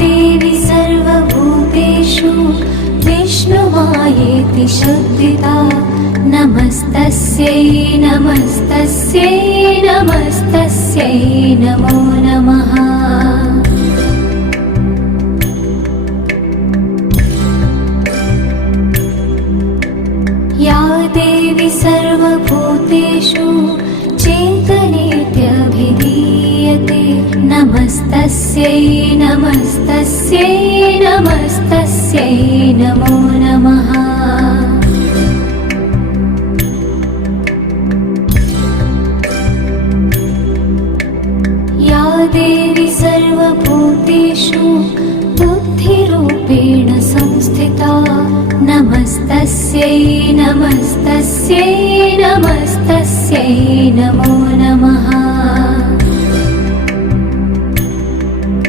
देवी सर्वभूतेषु विष्णुमायेति शुद्धिता नमस्तस्यै नमस्तस्यै नमस्तस्यै नमो नमः। या देवी सर्वभूतेषु चेतनेत्यभिधीयते नमस्तस्यै नमस्तस्यै नमस्तस्यै नमो नमः। या देवी सर्वभूतेषु बुद्धिरूपेण संस्थिता नमस्तस्यै नमस्तस्यै नमस्तस्यै नमो नमः।